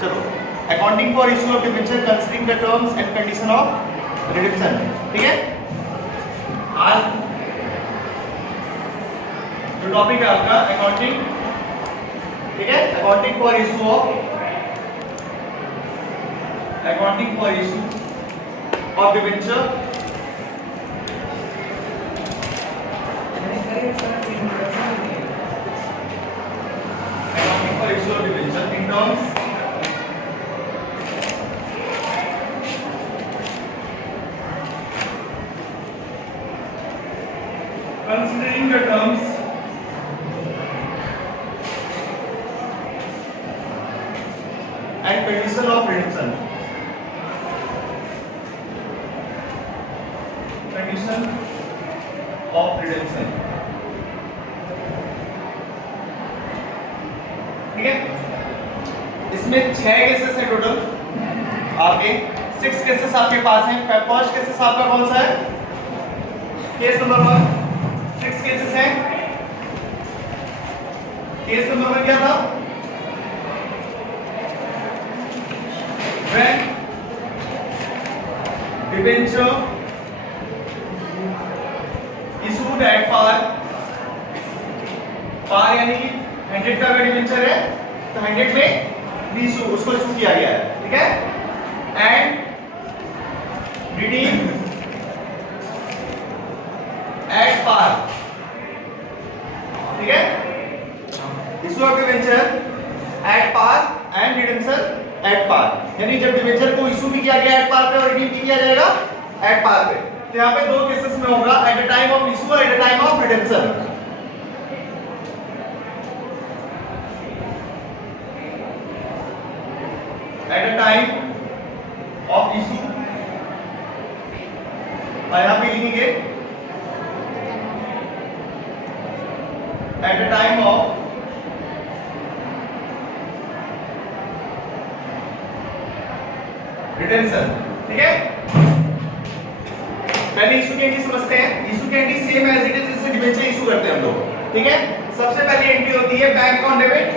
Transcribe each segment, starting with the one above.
चलो, accounting for issue of debenture considering the terms and condition of redemption, ठीक है। आज जो टॉपिक है आपका अकाउंटिंग, ठीक है, accounting for issue of debenture in terms considering the terms and condition of redemption, ठीक है। इसमें 6 केसेस है टोटल आपके, 6 केसेस आपके पास हैं। फर्स्ट केसेस आपका कौन सा है? केस नंबर 1, 6 केसेस हैं। केस नंबर 1 क्या था? When debenture issued at par, par यानी कि 100 का अगर डिबेंचर है तो 100 में भी उसको इशू किया गया है, ठीक है। एंड रिडीम एट पार, ठीक है। Issue of debenture at par and redemption at par, यानी जब डिबेंचर को इशू भी किया गया एट पार पे और रिडीम भी किया जाएगा एट पार पे। तो यहाँ पे 2 केसेस में होगा, at the time of issue और at the time of redemption. At the time of issue, यहाँ पे लिखेंगे at the time of redemption, ठीक है। पहले इशू की एंट्री समझते हैं। इशू की entry same as it is जैसे डिबेंचर इशू करते हैं हम लोग, ठीक है। सबसे पहले एंट्री होती है बैंक अकाउंट डेबिट,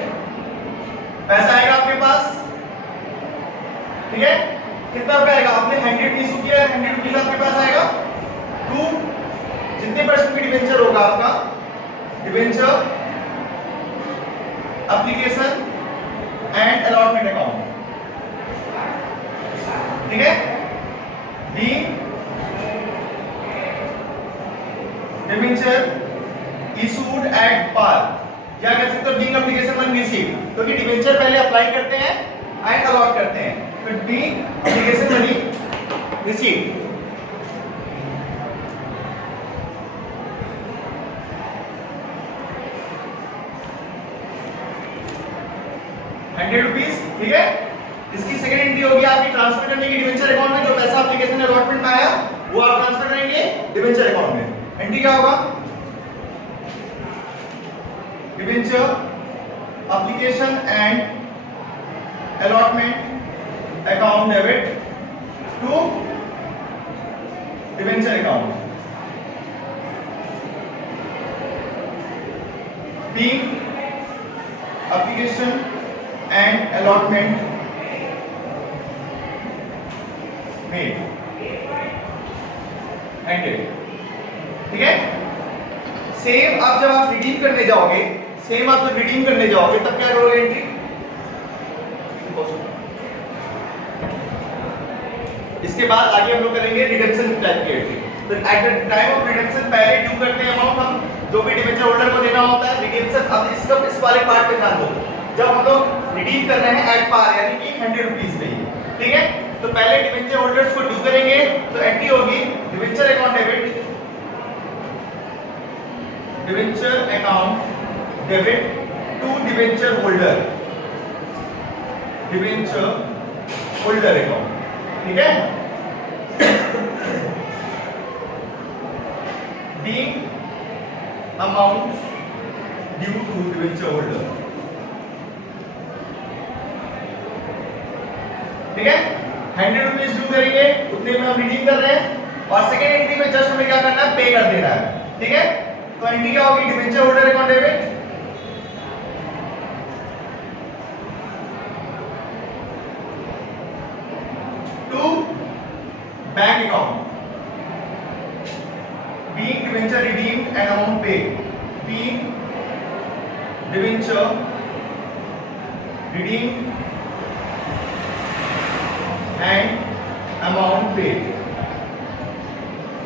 पैसा आएगा आपके पास, ठीक है। कितना रुपया आएगा? आपने 100 इशू किया है, 100 रुपीज आपके पास आएगा। 2 जितने परसेंट की डिबेंचर होगा आपका, debenture application and allotment account, ठीक है। Being debenture issued at par, क्या कह सकते हो? बीइंग एप्लीकेशन मनी रिसीव, क्योंकि डिबेंचर पहले अप्लाई करते हैं एंड अलॉट करते हैं। Being application money received, ₹100, ठीक है। इसकी सेकंड एंट्री होगी आपकी ट्रांसफर करने की डिबेंचर अकाउंट में। जो पैसा एप्लीकेशन अलॉटमेंट में आया वो आप ट्रांसफर करेंगे डिबेंचर अकाउंट में। एंट्री क्या होगा? Debenture application and allotment account debit to debenture account, being application and allotment made, ended, ठीक है। सेम आप जब आप रिडीम करने जाओगे, तब क्या करोगे? एंट्री इसके बाद आगे हम लोग करेंगे रिडेम्पशन टाइप की एंट्री। तो eight the time of redemption पहले ड्यू करते हैं अमाउंट हम, जो भी डिबेंचर होल्डर को देना होता है। रिडेम्पशन, अब इस वाले पार्ट पे ध्यान दो, जब हम लोग रिडीम कर रहे हैं एट पार यानी कि 100 रुपीस पे, ठीक है। तो पहले डिबेंचर होल्डर्स को ड्यू करेंगे, तो एंट्री होगी debenture account debit, debenture account debit to debenture holder, debenture holder account, ठीक है। Being amount due to debenture holder, ठीक है। 100 रुपीज ड्यू करेंगे, उतने में हम रिडीम कर रहे हैं। और सेकेंड एंट्री में जस्ट हमें क्या करना है? पे कर देना है, ठीक है। तो एंट्री क्या होगी? Debenture holder account debit bank account, being debenture redeemed and amount paid, being debenture redeemed and amount paid,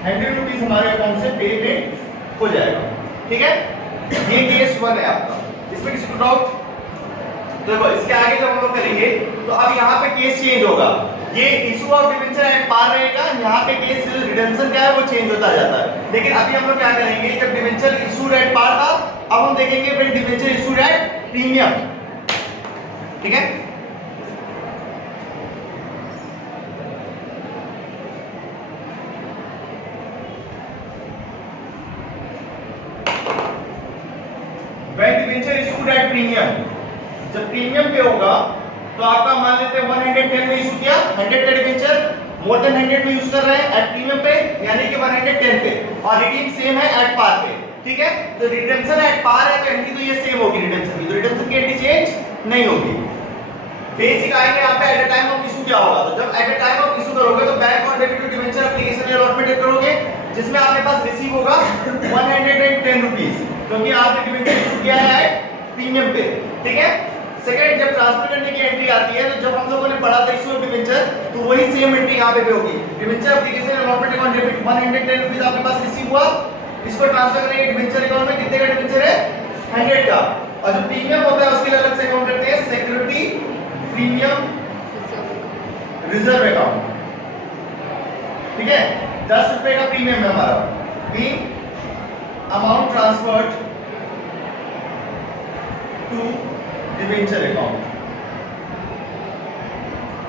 100 rupees हमारे अकाउंट से पेमेंट हो जाएगा। ठीक है, ये केस 1 है आपका। इसमें किसी को डाउट? तो देखो इसके आगे जब हम लोग करेंगे तो अब यहाँ पे केस चेंज होगा। ये issue of debenture at par रहेगा, यहाँ पे केस रिडेम्पशन क्या है वो चेंज होता जाता है। लेकिन अभी हम लोग क्या करेंगे, जब डिबेंचर इशूड एट पार था, अब हम देखेंगे when debenture issued at premium. ठीक है, when debenture issued at premium, जब प्रीमियम पे होगा तो आपका मान लेते हैं 110 में इशू किया, 100 का डिबेंचर मोर देन 100 में यूज कर रहे हैं एट प्रीमियम पे, यानी कि 110 पे, और रिडीम सेम है एट पार पे। ठीक है, तो रिडेम्पशन एट पार है तो एंट्री तो ये सेम होगी रिडेम्पशन की, तो रिडेम्पशन की एंट्री चेंज नहीं होगी। बेसिक आएंगे यहाँ पे at a time of issue क्या होगा, तो जब at a time of issue करोगे तो bank on debit to debenture application allotment करोगे, जिसमें आपके पास रिसीव होगा 110 रुपीस, क्योंकि आपने डिबेंचर इशू किया है एट प्रीमियम पे। ठीक है, सेकंड, जब ट्रांसफर करने की एंट्री आती है तो जब हम लोगों ने पढ़ा था इशू ऑफ डिबेंचर, तो वही सेम एंट्री यहाँ पे भी होगी। Debenture application allotment on debit 110 rupees आपके पास रिसीव हुआ, इसको ट्रांसफर करेंगे डिबेंचर अकाउंट में, कितने का डिबेंचर है 100 का, और जो प्रीमियम होता है उसके लिए अलग से अकाउंट करते हैं, सिक्योरिटी प्रीमियम रिजर्व अकाउंट। ठीक है, 10 रुपए का प्रीमियम है हमारा, be amount transferred to debenture account.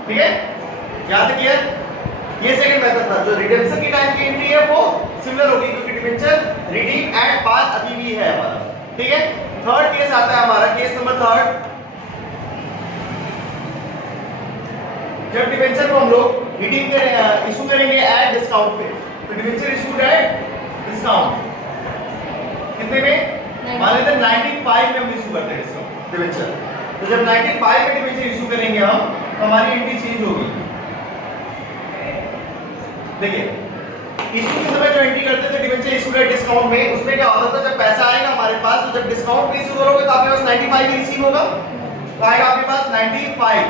ठीक है, यहां तक क्लियर? ये सेकंड मेथड था। जो रिडेम्पशन की टाइम की एंट्री है वो सिमिलर होगी, क्योंकि डिबेंचर रिडीम एट पार अभी भी है हमारा। ठीक है, थर्ड केस आता है हमारा, केस नंबर थर्ड, जब डिबेंचर को हम लोग रिडीम करेंगे, इशू करेंगे एट डिस्काउंट पे, तो डिबेंचर इशूड एट डिस्काउंट कितने में, मान लेते हैं 95 में हम इशू करते हैं डिस्काउंट डिबेंचर, तो जब 95 में डिबेंचर इशू करेंगे हम, तो हमारी एंट्री चेंज होगी। देखिए इशू के समय जो एंट्री करते थे डिबेंचर इशू एट डिस्काउंट में, उसमें क्या होता था, जब पैसा आएगा हमारे पास, तो जब डिस्काउंट पे इशू करोगे तो आपके पास 95 ही रिसीव होगा, तो आएगा आपके पास 95।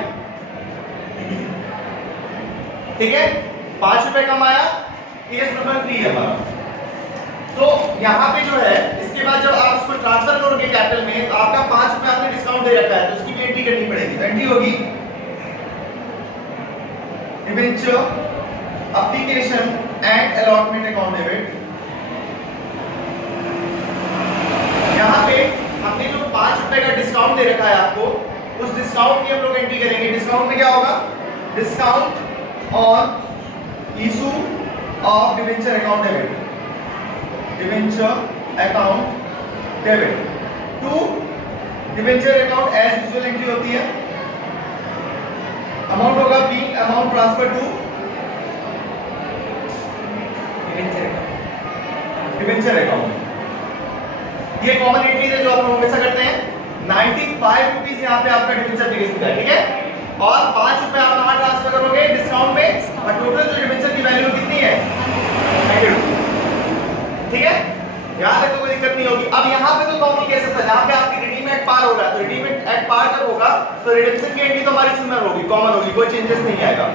ठीक है, 5 रुपए कम आया, केस नंबर 3 है हमारा। तो यहाँ पे जो है, इसके बाद जब आप उसको ट्रांसफर करोगे कैपिटल में, तो आपका 5 रुपए आपने डिस्काउंट दे रखा है, तो उसकी भी एंट्री करनी पड़ेगी। तो एंट्री होगी debenture application and allotment account debit. यहाँ पे हमने जो 5 रुपए का डिस्काउंट दे रखा है आपको, उस डिस्काउंट की हम लोग एंट्री करेंगे। डिस्काउंट में क्या होगा, discount on issue of debenture account debit, debenture account debit to debenture account as usual entry होती है। अमाउंट होगा be amount transfer to debenture account. ये कॉमन एंट्री है जो आप लोग हमेशा करते हैं। 95 रुपीस यहाँ पे आपका डिबेंचर एप्लीकेशन का, ठीक है, और 5 रुपए आप वहां ट्रांसफर करोगे डिस्काउंट पे, और टोटल जो डिबेंचर की वैल्यू कितनी है 100। ठीक है, यहाँ तक तो कोई दिक्कत नहीं होगी। अब यहाँ पे तो कॉमन केसेस है जहाँ पे आपकी रिडीम एट पार हो रहा है, तो रिडीम एट पार जब होगा तो रिडेम्पशन की एंट्री तो हमारी सिमिलर होगी, कॉमन होगी, कोई चेंजेस नहीं आएगा।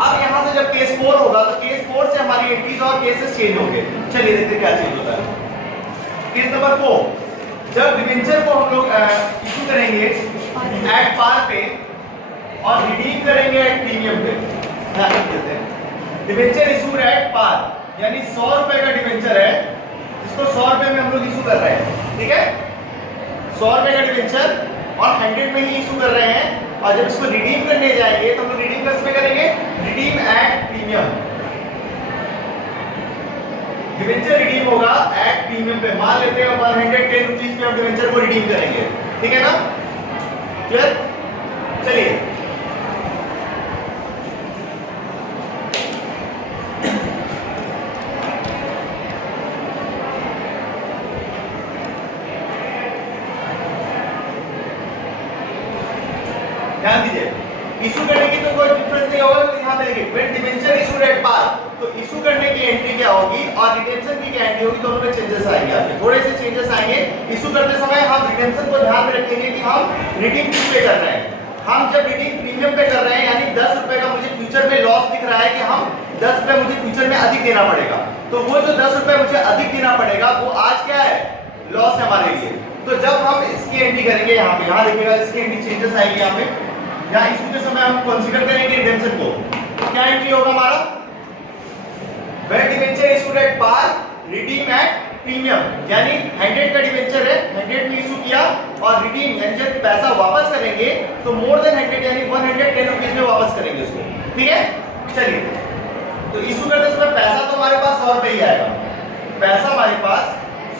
अब यहाँ से जब केस 4 होगा तो केस 4 से हमारी एंट्रीज और केसेस चेंज होंगे। चलिए देखते हैं क्या चेंज होता है। केस नंबर 4, जब डिबेंचर को हम लोग इशू करेंगे एट पार पे और रिडीम करेंगे एट प्रीमियम पे, ध्यान रख देते हैं। डिबेंचर इशू एट पार, यानी 100 रुपए का डिबेंचर है, इसको 100 रुपए में हम लोग इशू कर रहे हैं। ठीक है, 100 रुपए का डिबेंचर और 100 में ही इशू कर रहे हैं, और जब इसको रिडीम करने जाएंगे तो हम लोग रिडीम किस में करेंगे, redeem at premium. Debenture redeem होगा एट प्रीमियम पे, मान लेते हैं 110 रुपीस पे हम डिबेंचर को रिडीम करेंगे। ठीक है ना, क्लियर? चलिए ध्यान दीजिए, इशू करने की तो कोई डिफरेंस नहीं होगा, तो यहाँ पे देखिए when debenture issued at par, तो इशू करने की एंट्री क्या होगी और रिडेम्पशन की क्या एंट्री होगी, दोनों में चेंजेस आएंगे आपके, थोड़े से चेंजेस आएंगे। इशू करते समय हम रिडेम्पशन को ध्यान में रखेंगे कि हम रिडीम किस पे कर रहे हैं। हम जब रिडीम प्रीमियम पे कर रहे हैं यानी 10 रुपए का मुझे फ्यूचर में लॉस दिख रहा है कि हम 10 रुपए मुझे फ्यूचर में अधिक देना पड़ेगा, तो वो जो 10 रुपए मुझे अधिक देना पड़ेगा वो आज क्या है, लॉस है हमारे लिए। तो जब हम इसकी एंट्री करेंगे यहाँ पे, यहाँ देखिएगा इसकी एंट्री चेंजेस आएगी यहाँ पे, यहाँ इशू के समय हम कंसीडर करेंगे रिडेम्पशन को, तो क्या एंट्री होगा हमारा, when debenture issued at par redeem at premium, यानी 100 का डिबेंचर है, 100 में इशू किया और रिडीम यानी जब पैसा वापस करेंगे तो मोर देन 100 यानी 110 रुपीस में वापस करेंगे उसको, ठीक है। चलिए, तो इशू करते समय पैसा तो हमारे पास 100 रुपए ही आएगा, पैसा हमारे पास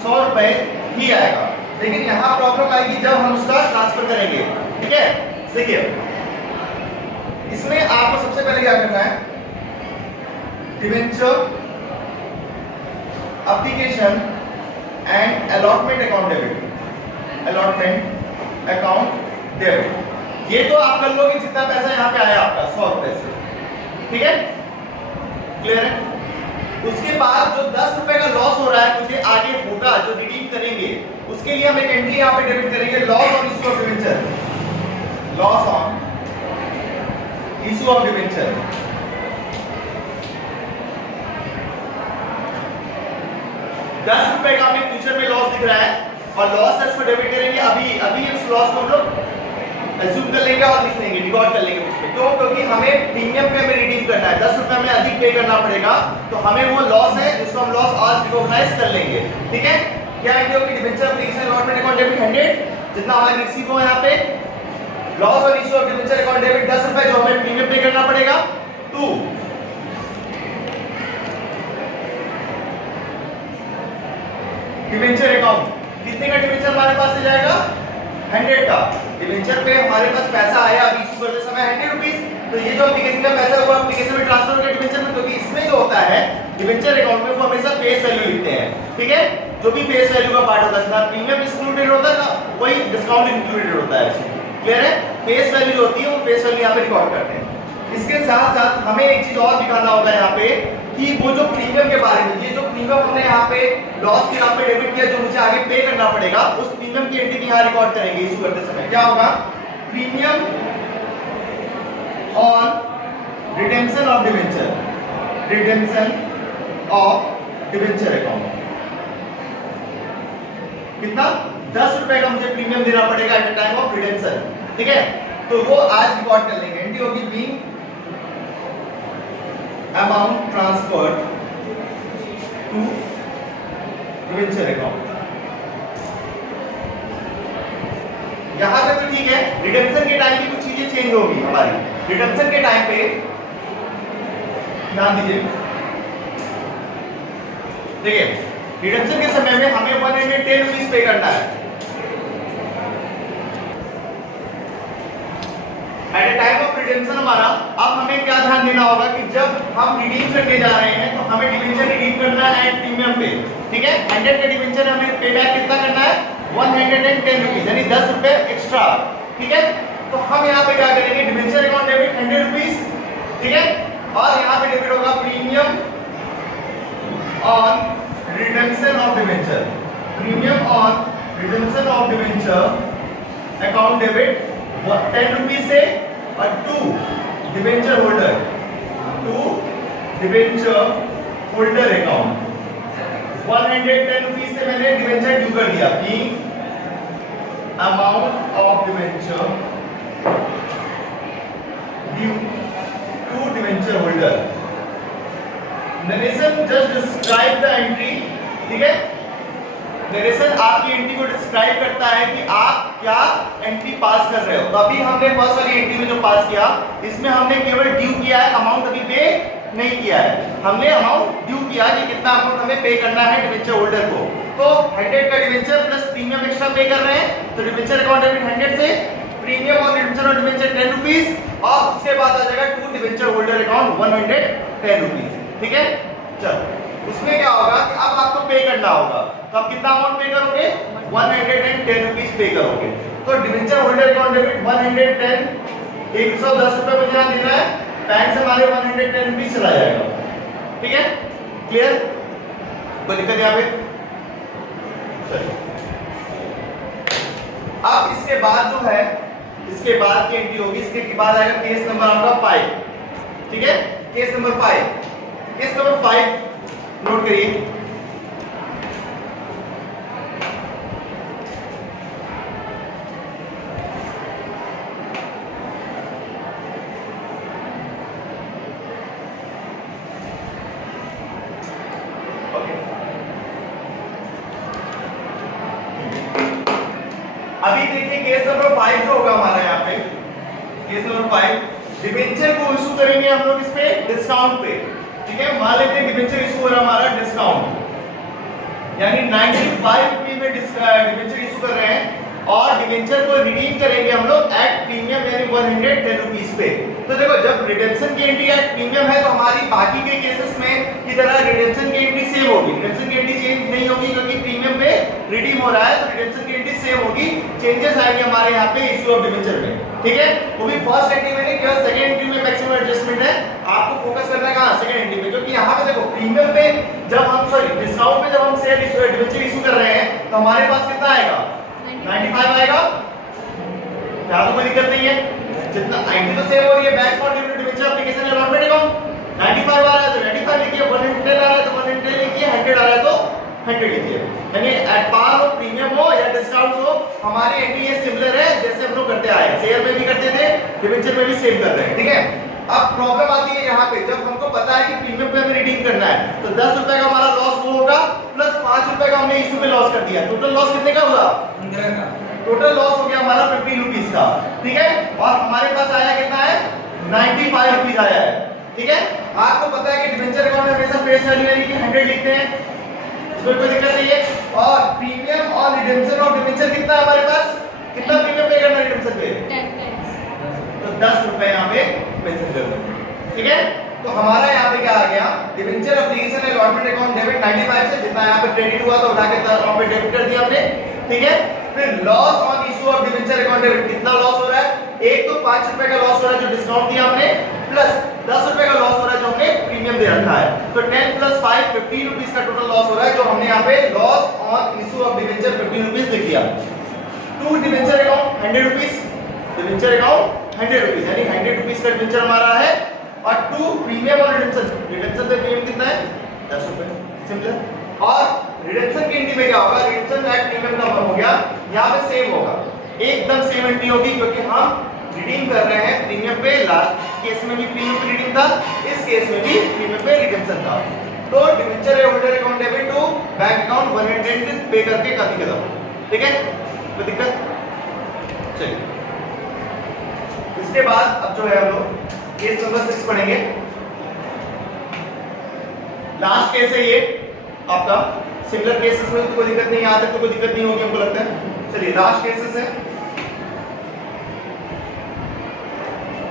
100 रुपए ही आएगा, लेकिन यहाँ प्रॉब्लम आएगी जब हम उसका ट्रांसफर करेंगे, ठीक है। देखिए इसमें आपको सबसे पहले क्या करना है, debenture application and allotment account debit, allotment account debit, ये तो आप कर लोगे जितना पैसा यहाँ पे आया आपका 100 रुपए से, ठीक है, क्लियर है। उसके बाद जो 10 रुपए का लॉस हो रहा है मुझे आगे होगा जो रिडीम करेंगे, उसके लिए हम एक एंट्री यहाँ पे डेबिट करेंगे, loss on issue of debenture, loss on issue of debenture, 10 रुपए का हमें फ्यूचर में लॉस दिख रहा है और लॉस है उसको डेबिट करेंगे, अभी उस लॉस को हम लोग एज्यूम कर लेंगे और लिख लेंगे, रिकॉर्ड कर लेंगे उसमें, क्यों, क्योंकि हमें प्रीमियम पे हमें रिडीम करना है, 10 रुपए में अधिक पे करना पड़ेगा, तो हमें वो लॉस है उसको हम लॉस आज रिकॉग्नाइज कर लेंगे, ठीक है। क्या एंट्री होगी, debenture application allotment account debit 100, जितना हमारे रिसीव हो यहाँ पे, लॉस और issue of debenture account debit 10 रुपए जो हमें प्रीमियम पे करना पड़ेगा, 2 डिबेंचर अकाउंट, कितने का डिबेंचर हमारे पास से जाएगा, 100 का डिबेंचर पे हमारे पास पैसा आया अभी इशू करते समय 100 रुपीस, तो ये जो एप्लीकेशन का पैसा वो एप्लीकेशन में ट्रांसफर होगा डिबेंचर में, क्योंकि इसमें जो होता है डिबेंचर अकाउंट में वो हमेशा फेस वैल्यू लिखते हैं, ठीक है, जो भी फेस वैल्यू का पार्ट होता है, ना प्रीमियम एक्सक्लूडेड होता है ना वही डिस्काउंट इंक्लूडेड होता है, क्लियर है। फेस वैल्यू जो होती है वो फेस वैल्यू यहाँ पे रिकॉर्ड करते हैं। इसके साथ साथ हमें एक चीज और दिखाना होगा यहाँ पे कि वो जो प्रीमियम के बारे में, ये जो प्रीमियम हमने यहाँ पे लॉस के नाम पे डेबिट किया जो मुझे आगे पे करना पड़ेगा, उस प्रीमियम की एंट्री यहाँ रिकॉर्ड करेंगे इशू करते समय। क्या होगा, premium on redemption of debenture, redemption of debenture account, कितना 10 रुपए का मुझे प्रीमियम देना पड़ेगा eight the time of redemption, ठीक है, तो वो आज रिकॉर्ड कर लेंगे। एंट्री होगी being amount transferred to debenture account. यहां तक तो ठीक है, रिडेम्पशन के टाइम पे कुछ चीजें चेंज होगी हमारी। रिडेम्पशन के टाइम पे ध्यान दीजिए, देखिए रिडेम्पशन के समय में हमें 110 रुपीस पे करना है eight the time of redemption हमारा। अब हमें क्या ध्यान देना होगा कि जब हम रिडीम करने जा रहे हैं तो हमें डिबेंचर रिडीम करना है एट प्रीमियम पे, ठीक है। 100 का डिबेंचर हमें पे बैक कितना करना है, 110 रुपीस, यानी 10 रुपए एक्स्ट्रा, ठीक है। तो हम यहाँ पे क्या करेंगे, डिबेंचर अकाउंट डेबिट 100 रुपीस, ठीक है, और यहाँ पे डेबिट होगा premium on redemption of debenture, premium on redemption of debenture account debit 10 rupees से, और 2 debenture holder, 2 debenture holder account 110 rupees से मैंने डिबेंचर ड्यू कर दिया, की amount of debenture due to debenture holder. Narration just describe the entry, ठीक है, narration आपकी एंट्री को डिस्क्राइब करता है कि आप क्या एंट्री पास कर रहे हो। तो अभी हमने फर्स्ट वाली एंट्री में जो पास किया इसमें हमने केवल ड्यू किया है, अमाउंट अभी पे नहीं किया है। हमने अमाउंट ड्यू किया कि कितना अमाउंट हमें पे करना है डिबेंचर होल्डर को। तो 100 का डिबेंचर प्लस प्रीमियम एक्स्ट्रा पे कर रहे हैं, तो डिबेंचर अकाउंट डेबिट 100 से, प्रीमियम और रिडेम्पशन ऑफ डिबेंचर 10 रुपीस, और उसके बाद आ जाएगा 2 डिबेंचर होल्डर अकाउंट 110 रुपीस, ठीक है। चलो उसमें क्या होगा कि अब आपको पे करना होगा, तो आप कितना अमाउंट पे करोगे, 110 रुपीस पे करोगे। तो डिबेंचर होल्डर अकाउंट डेबिट 110 110 रुपए मुझे यहाँ देना है, बैंक से हमारे 110 रुपीज चला जाएगा। ठीक है, क्लियर? कोई दिक्कत यहाँ पे? चलिए, अब इसके बाद जो है, इसके बाद की एंट्री होगी, इसके बाद आएगा केस नंबर आपका 5। ठीक है, case number 5। Case number 5 note करिए। अभी देखिए केस नंबर 5 जो होगा हमारा यहाँ पे, केस नंबर 5, डिबेंचर को इशू करेंगे हम लोग इस पे डिस्काउंट पे। ठीक है, मान लेते हैं डिबेंचर इशू हो रहा हमारा डिस्काउंट, यानी 95 रुपये में डिबेंचर इशू कर रहे हैं और डिबेंचर को रिडीम करेंगे हम लोग एट प्रीमियम यानी 110 रुपीस पे। तो देखो, जब रिडेम्पशन की एंट्री एट प्रीमियम है तो हमारी बाकी के केसेस में की तरह रिडेम्पशन की एंट्री सेम होगी। रिडेम्पशन की एंट्री चेंज नहीं होगी क्योंकि प्रीमियम पे रिडीम हो रहा है, तो रिडेम्पशन की एंट्री सेम होगी। चेंजेस आएंगे हमारे यहाँ पे इशू ऑफ डिबेंचर में। ठीक है, वो भी फर्स्ट एंट्री में नहीं, केवल सेकंड एंट्री में मैक्सिमम एडजस्टमेंट है। आपको फोकस करना है कहां? सेकंड एंट्री पे, क्योंकि यहाँ पे देखो प्रीमियम पे जब हम डिस्काउंट पे जब हम सेल डिबेंचर इशू कर रहे हैं तो हमारे पास कितना आएगा? 95 आएगा। क्या तो कोई दिक्कत नहीं है, जितना एंट्री तो सेम हो रही है। Bank for debenture application allotment account 95 आ रहा है तो 95 लिखिए, 110 आ रहा है तो 110 लिखिए, 100 आ रहा है तो 100 लिखिए। यानी एट पार हो, प्रीमियम हो या डिस्काउंट हो, हमारी एंट्री ये सिमिलर है जैसे हम लोग करते आए हैं। शेयर में भी करते थे, डिबेंचर में भी सेम कर रहे हैं। ठीक है, अब प्रॉब्लम आती है यहाँ पे, जब हमको पता है कि प्रीमियम पे हमें रिडीम करना है तो 10 रुपए का हमारा लॉस वो होगा प्लस 5 रुपए का हमने इशू पे लॉस कर दिया। टोटल लॉस कितने का हुआ? 15 का। टोटल लॉस हो गया हमारा 50 रुपीस का। ठीक है, और हमारे पास आया कितना है? 95 रुपीस आया है। ठीक है, आपको पता है कि डिबेंचर अकाउंट में हमेशा फेस वैल्यू यानी कि 100 लिखते हैं, इसमें कोई दिक्कत नहीं है। और प्रीमियम और रिडेम्पशन ऑफ डिबेंचर कितना है हमारे पास? कितना प्रीमियम पे करना है रिडेम्पशन पे? 10 तो 10 रुपए यहाँ पे मेंशन कर दो। ठीक है, तो हमारा यहाँ पे क्या आ गया? Debenture application allotment account debit 95 से, जितना यहाँ पे क्रेडिट हुआ तो उठा के यहाँ पे डेबिट कर दिया हमने। ठीक है, फिर loss on issue of debenture account debit, कितना लॉस हो रहा है? एक तो 5 रुपए का लॉस हो रहा है जो डिस्काउंट दिया हमने, प्लस 10 रुपए का लॉस हो रहा है जो हमने प्रीमियम दे रखा है। तो 10 प्लस 5 15 रुपीस का टोटल लॉस हो रहा है, जो हमने यहाँ पे loss on issue of debenture 15 rupees लिख दिया। To debenture account 100 rupees, debenture account 100 rupees यानी 100 रुपीस का डिबेंचर हमारा है। और टू प्रीमियम और रिडेम्पशन पे प्रीमियम कितना है? 10 रुपए, सिंपल। और रिडेम्पशन की एंट्री में क्या होगा? रिडेम्पशन एट प्रीमियम का हो गया, यहाँ पे सेम होगा, एकदम सेम एंट्री होगी क्योंकि हम रिडीम कर रहे हैं प्रीमियम पे। लास्ट केस में भी प्रीमियम पे रिडीम था, इस केस में भी प्रीमियम पे रिडेम्पशन था। तो debenture holder account debit to bank account 110 पे करके काफी खत्म। ठीक है, कोई दिक्कत? चलिए, इसके बाद अब जो है हम लोग केस नंबर 6 पढ़ेंगे। लास्ट केस है ये आपका। सिमिलर केसेस में तो कोई दिक्कत नहीं, यहाँ तक तो कोई दिक्कत नहीं होगी हमको लगता है। चलिए, लास्ट केसेस है।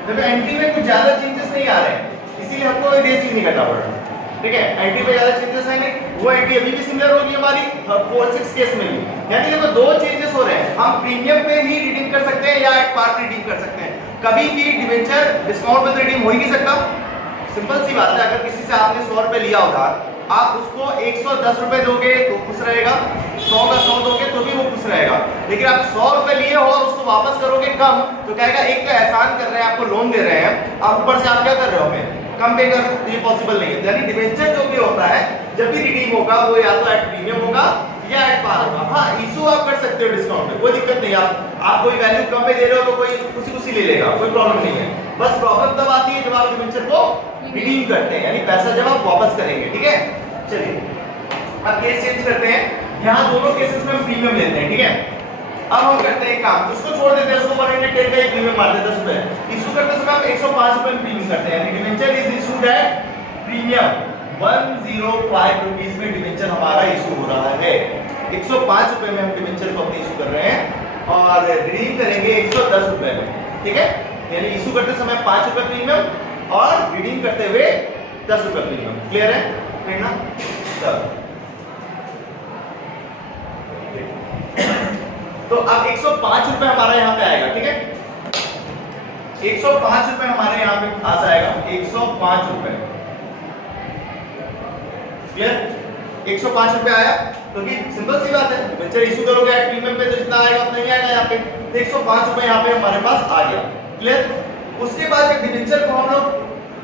देखो, एंट्री में कुछ ज्यादा चेंजेस नहीं आ रहे हैं, इसीलिए हमको ये चीज नहीं करना पड़ रहा। ठीक है, एंट्री में ज्यादा चेंजेस आएंगे, वो एंट्री अभी भी सिमिलर होगी हमारी 4-6 केस में भी। यानी देखो, दो चेंजेस हो रहे हैं, हम प्रीमियम पे ही रिडीम कर सकते हैं या एट पार रिडीम कर सकते हैं। कभी भी डिबेंचर डिस्काउंट पे तो रिडीम हो ही नहीं सकता। सिंपल सी बात है, अगर किसी से आपने 100 रुपए लिया उधार, आप उसको 110 रुपए दोगे तो खुश रहेगा, 100 का 100 दोगे तो भी वो खुश रहेगा। लेकिन आप 100 रुपए लिए हो और उसको वापस करोगे कम, तो कहेगा एक तो एहसान कर रहे हैं, आपको लोन दे रहे हैं, आप ऊपर से आप क्या कर रहे हो, हमें कम पे कर, ये पॉसिबल नहीं है। यानी डिबेंचर जो भी होता है, जब भी रिडीम होगा वो या तो एट प्रीमियम होगा या एट पार होगा। हाँ, इशू आप कर सकते हो डिस्काउंट में, कोई दिक्कत नहीं। आप कोई वैल्यू कम पे दे रहे हो तो कोई खुशी ले लेगा, कोई प्रॉब्लम नहीं है। बस प्रॉब्लम तब आती है जब आप डिबेंचर को रिडीम करते हैं, यानी पैसा जब आप वापस करेंगे। ठीक है, चलिए अब केस चेंज करते हैं। यहाँ दोनों केसेस में हम प्रीमियम लेते हैं। ठीक है, अब हम करते हैं काम, उसको छोड़ देते हैं, उसको 110 का ही प्रीमियम मारते हैं 10 रुपए। इशू करते समय हम 105 रुपए में प्रीमियम करते हैं, यानी debenture is issued at premium 105 rupees में डिबेंचर हमारा इशू हो रहा है। 105 रुपए में हम डिबेंचर को अपने इशू कर रहे हैं और रिडीम करेंगे 110 रुपए में। ठीक है, यानी इशू करते समय 5 रुपए प्रीमियम और रिडीम करते हुए 10 रुपए प्रीमियम। क्लियर है? है ना? चलो, तो अब 105 रुपए हमारा यहाँ पे आएगा। ठीक है, 105 रुपए हमारे यहाँ पे पास आएगा, 105 रुपए। क्लियर? 105 रुपए आया, क्योंकि सिंपल सी बात है, डिबेंचर इशू करोगे एट प्रीमियम पे तो जितना आएगा उतना ही आएगा यहाँ पे। 105 रुपए यहाँ पे हमारे पास आ गया। क्लियर? उसके बाद जब डिबेंचर को हम लोग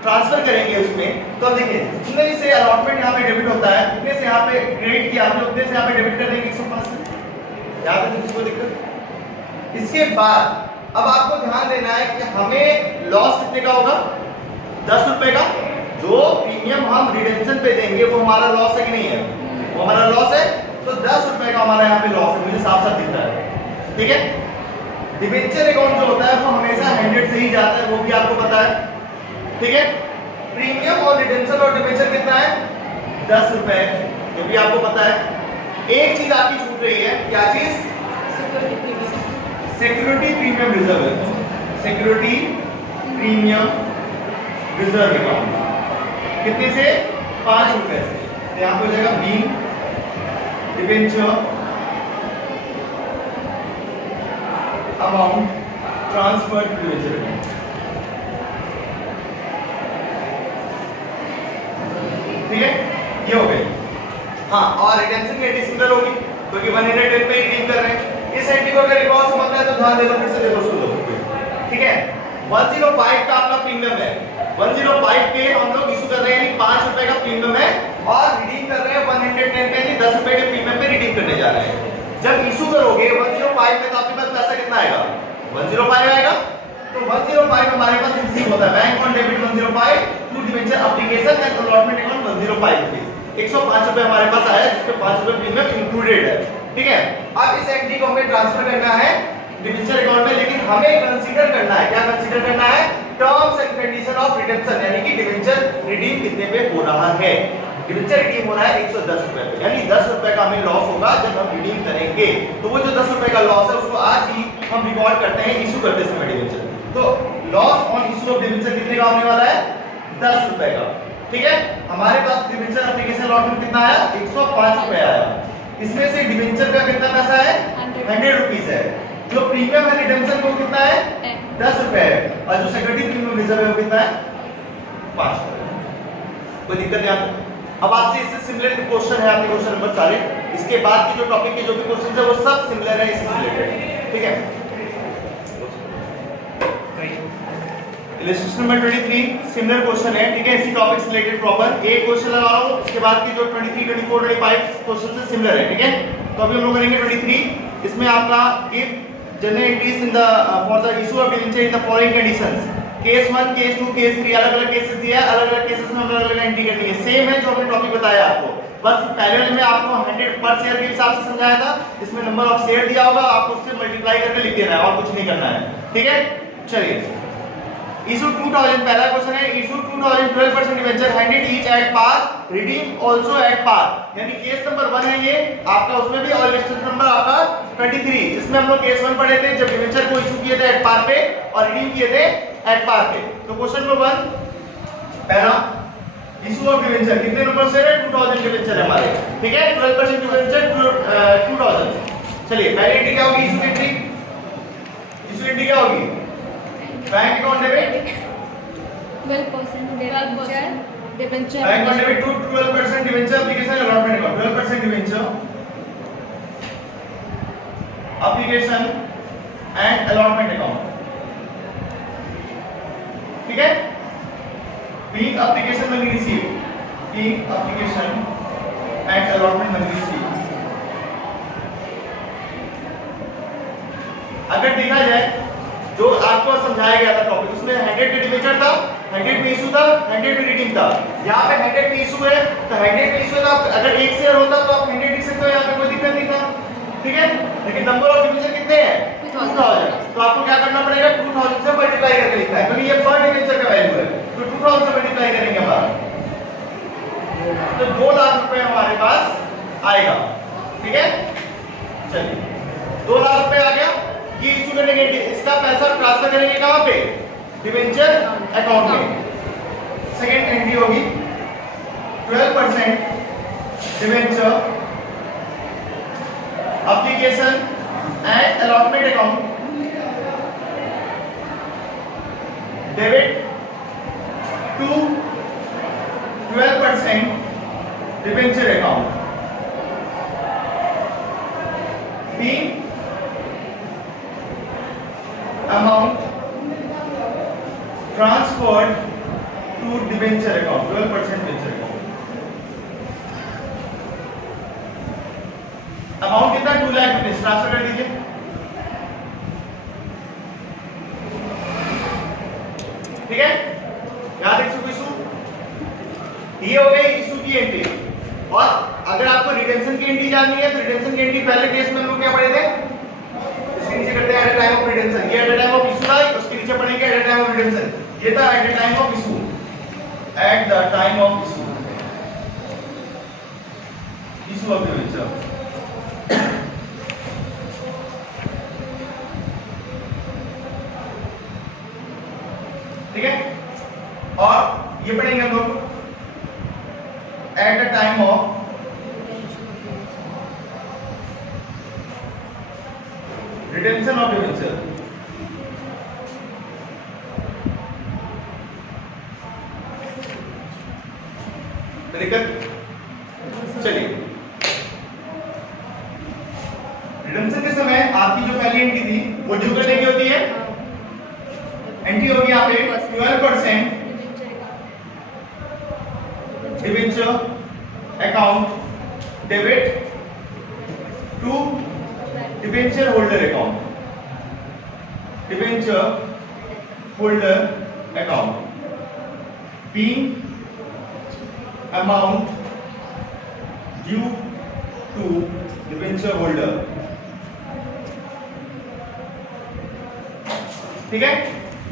ट्रांसफर करेंगे उसमें, तो देखिए जितने से अलॉटमेंट यहाँ पे डेबिट होता है उतने से यहाँ पे क्रेडिट किया हमने, उतने से यहाँ पे डेबिट कर देंगे 105 से। यहाँ पे किसी को दिक्कत? इसके बाद अब आपको ध्यान देना है कि हमें लॉस कितने का होगा? 10 रुपए का। जो प्रीमियम हम रिडेम्पशन पे देंगे वो हमारा लॉस है कि नहीं है? वो हमारा लॉस है, तो 10 रुपए का हमारा यहाँ पे लॉस है, मुझे साफ साफ दिख रहा है। ठीक है? डिबेंचर अकाउंट जो होता है वो हमेशा 100 से ही जाता है, वो भी आपको पता है। ठीक है? प्रीमियम और रिडेम्पशन और डिबेंचर कितना है? 10 रुपए, जो भी आपको पता है। एक चीज आपकी छूट रही है, क्या चीज? Security premium reserve. Security premium reserve account कितने से? 5 रुपए से। तो यहां पे हो जाएगा be debenture amount transferred to debenture account. ठीक है, ये हो गई। हाँ, और रिडेम्पशन की एंट्री सिमिलर होगी, क्योंकि 110 पे रिडीम कर रहे हैं। इस एंट्री को अगर एक और समझना है तो ध्यान देना, फिर से देखो सुनो। ठीक है, 105 का आपका प्रीमियम है, 105 के हम लोग इशू कर रहे हैं, यानी 5 रुपए का प्रीमियम है, और रिडीम कर रहे हैं 110 पे, यानी 10 रुपए के प्रीमियम पे रिडीम करने जा रहे हैं। जब इशू करोगे 105 में, तो आपके पास पैसा कितना आएगा? 105 आएगा। तो 105 हमारे पास रिसीव होता है, bank on debit 105 to debenture application and allotment account 105 rupees. 105 रुपए हमारे पास आया, जिसमें 5 रुपए प्रीमियम इंक्लूडेड है। ठीक है, अब इस एंट्री को हमें ट्रांसफर करना है डिबेंचर अकाउंट में, लेकिन हमें कंसीडर करना है, क्या कंसीडर करना है? Terms and condition of redemption, यानी कि डिबेंचर रिडीम कितने पे हो रहा है। डिबेंचर रिडीम हो रहा है 110 रुपए पे, यानी 10 रुपए का हमें लॉस होगा जब हम रिडीम करेंगे। तो वो जो 10 रुपए का लॉस है उसको आज ही हम रिकॉर्ड करते हैं इशू करते समय डिबेंचर। तो loss on issue of debenture कितने का होने वाला है? 10 रुपए का। ठीक है, हमारे पास डिबेंचर एप्लीकेशन अलॉटमेंट कितना आया? 105 रुपए आया। इसमें से डिबेंचर का कितना पैसा है? 100 रुपीस है। जो प्रीमियम है रिडेम्पशन को कितना है? 10 रुपए है, और जो सिक्योरिटी प्रीमियम रिजर्व है वो कितना है? 5 रुपए। कोई दिक्कत यहाँ पे? अब आपसे इससे सिमिलर क्वेश्चन है आपके क्वेश्चन नंबर सारे, इसके बाद के जो टॉपिक के जो भी क्वेश्चन है वो सब सिमिलर है इससे रिलेटेड। ठीक है, इलस्ट्रेशन नंबर 23 सिमिलर क्वेश्चन है। ठीक है, इसी टॉपिक से रिलेटेड प्रॉपर एक क्वेश्चन लगा रहा हूं, उसके बाद की जो 23, 24, 25 क्वेश्चन से सिमिलर है। ठीक है, तो अभी हम लोग करेंगे 23। इसमें आपका give general entries in the for the issue of debenture in the following conditions. Case 1, case 2, case 3 अलग-अलग केसेस दिया है, अलग-अलग केसेस में अलग-अलग एंट्री करनी है। सेम है जो हमने टॉपिक बताया आपको, बस पहले में आपको 100 पर शेयर के हिसाब से समझाया था, इसमें नंबर ऑफ शेयर दिया होगा, आपको उससे मल्टीप्लाई करके लिख देना है और कुछ नहीं करना है। ठीक है, चलिए इशू 2000, पहला क्वेश्चन है issue 2000 12% debenture handed each at par, redeem also at par, यानी केस नंबर 1 है ये आपका, उसमें भी और इलस्ट्रेशन नंबर आपका 23। इसमें हम लोग केस 1 पढ़े थे जब डिबेंचर को इशू किए थे एट पार पे और रिडीम किए थे एट पार पे। तो क्वेश्चन नंबर 1 पहला इशू ऑफ डिबेंचर कितने नंबर से है? 2000 डिबेंचर है हमारे। ठीक है, 12% डिबेंचर 2000। चलिए पहली एंट्री क्या होगी? Issue entry. इशू एंट्री क्या होगी? Bank account debit 12% debenture bank account debit to 12% debenture application allotment account 12% debenture application and allotment account. ठीक है, being application money received, being application and allotment money received। अगर देखा जाए जो आपको समझाया गया था टॉपिक, उसमें 100 पे डिबेंचर था, 100 पे इशू था, 100 पे रिडीम था। यहाँ पे 100 पे इशू है, तो 100 पे इशू है, तो अगर एक शेयर होता तो आप 100 लिख सकते हो, यहाँ पे कोई दिक्कत नहीं था। ठीक है, लेकिन नंबर ऑफ डिबेंचर कितने हैं? 2000। तो आपको क्या करना पड़ेगा? 2000 से मल्टीप्लाई करके लिखना है, क्योंकि ये पर डिबेंचर का वैल्यू है, तो 2000 से मल्टीप्लाई करेंगे हमारा, तो 2 लाख रुपए हमारे पास आएगा। ठीक है, चलिए 2 लाख रुपए आ गया, ये इशू करेंगे, इसका पैसा ट्रांसफर करेंगे कहां पे? डिबेंचर अकाउंट में। सेकंड एंट्री होगी 12% debenture application and allotment account debit to 12% debenture account, be amount transferred to debenture account, 12% debenture account. Amount कितना, 2 लाख रुपीज ट्रांसफर कर दीजिए। ठीक है, याद रखिए इशू, ये हो गई इशू की एंट्री। और अगर आपको रिडेम्पशन की एंट्री जाननी है तो रिडेम्पशन की एंट्री पहले केस में हम लोग क्या पढ़े थे, इसके नीचे करते हैं at the time of redemption, ये at the time of issue था, उसके नीचे पढ़ेंगे at the time of redemption, ये था at the time of issue, at the time of issue, issue of debenture. ठीक है, और ये पढ़ेंगे हम लोग at the time of redemption of debenture. दिक्कत, चलिए रिडेम्पशन के समय आपकी जो पहली एंट्री थी वो ड्यू करने की होती है, एंट्री होगी यहाँ पे 12% debenture account debit to debenture holder account, debenture holder account, be amount due to debenture holder. ठीक है,